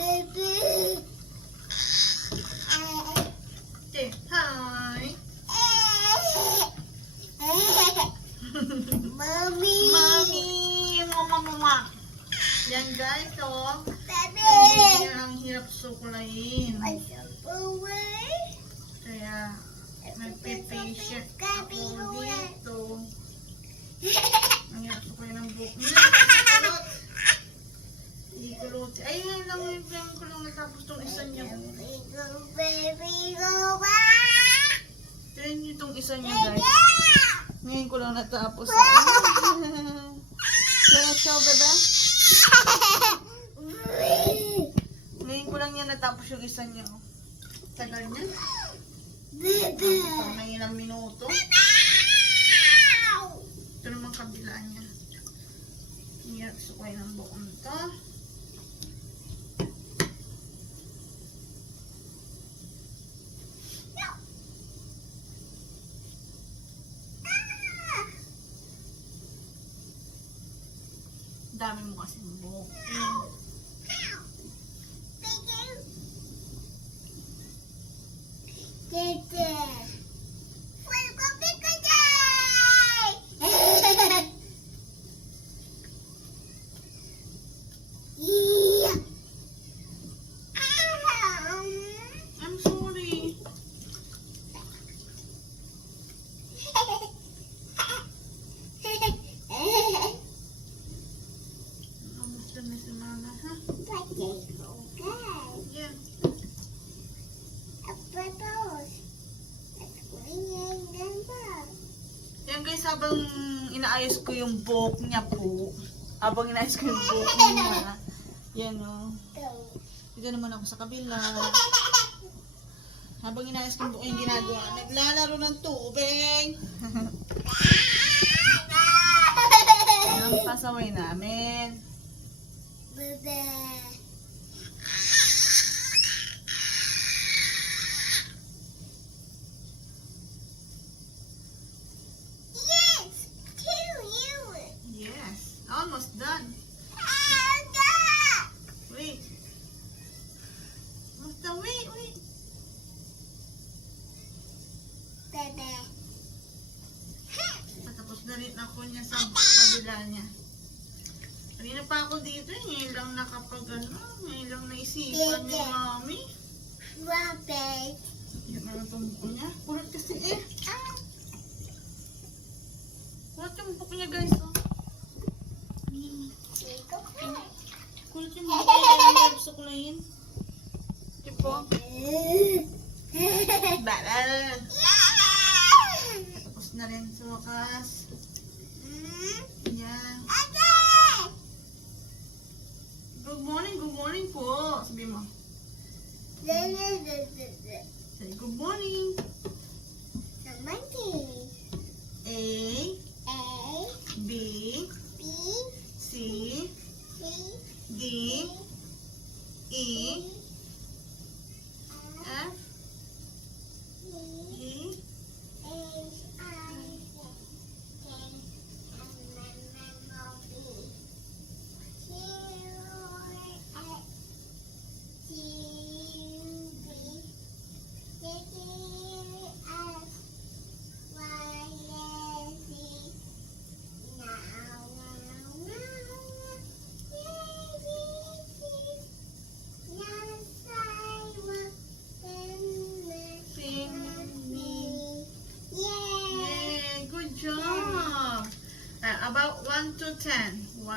Baby. Okay, hi. Mommy. Mami, mama. Yan guys, oh. Baby. Yung buhok niya ang hirap sukulayin. Away. Kaya, nagpe-patient ako dito. Ang hirap sukulayin ng buhok niya. Kulot. Ikulot. Ay, yan lang yung plan ko lang natapos itong isa niya. Baby, go back. Tignan niyo itong isa niya guys. Ngayon ko lang natapos. Kaya siya, bebe? Ngayon ko lang yan natapos yung isa niya. Oh. Tagal niya. Baby. Parang na ilang minuto. Ito naman kabilaan niya. Iyak sukay ng buong to. Dami mo kasing buhok. Dede. I'm sorry. Kamusta na si Mama, ha? Yeah. Yan guys, habang inaayos ko yung buhok niya po. Habang inaayos ko yung buhok niya. Yan o. Dito naman ako sa kabila. Habang inaayos ko yung buhok yung ginagawa. Naglalaro ng tubig. Ang pasaway namin. Yes, almost done. Wait. Almost done. Wait. Patapos na rin ako niya sa kabila niya. Kanina pa ako dito, ngayon lang ngayon lang naisipan ni Mami. Yan ang tumbok niya. Kulot kasi eh. Kulot yung buhok niya guys. Oh. Kulot yung buhok niya. Gusto ko lang yun. Tipo. Balal. Tapos na rin sa wakas. Yan. Good morning po. Sabi mo. Say good morning. A, B, C, D, E, F, G, sing. Yay, good job. About 1 to 10. 1,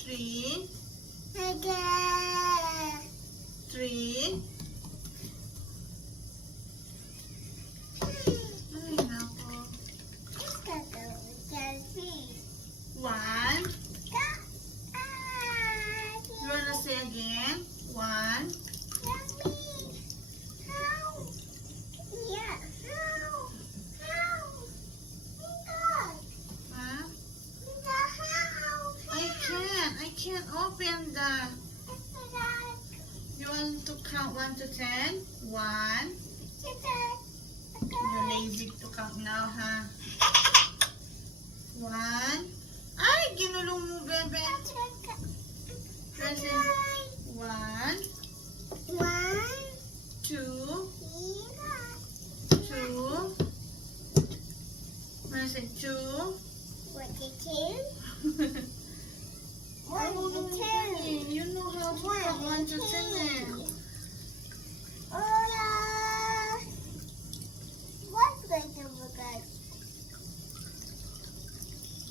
3, 3. Ay, nako. 1. You wanna say again? 1. Huh? I can't open the. You want to count 1 to 10? 1. You're lazy to count now, huh? 1. Ay, kinulong mo, bebe? Kasi, 1, 2, 2. Nasa 2. Marunong ka eh. You know how to count 1 to 10 eh.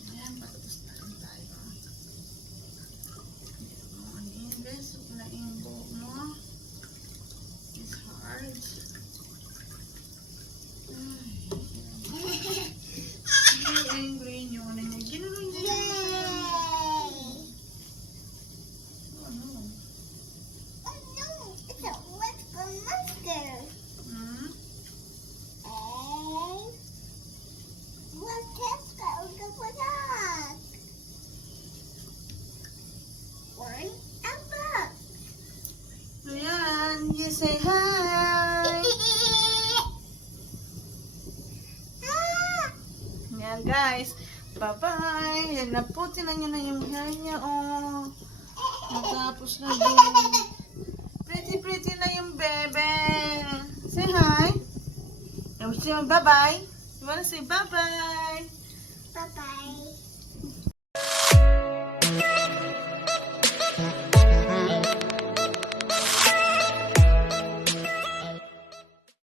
Ayan, patapos na rin tayo. Ang English, na yung buhok mo. It's hard. Ay, angry nyo na niya. Ginulong niya yung ano. Hmm? Ayan, you say hi. Ayan guys, bye-bye. Yan, naputi na niya na yung hair niya, oh. Natapos na din. Pretty na yung bebe. Say hi. Say bye-bye. You wanna say bye-bye? Bye-bye.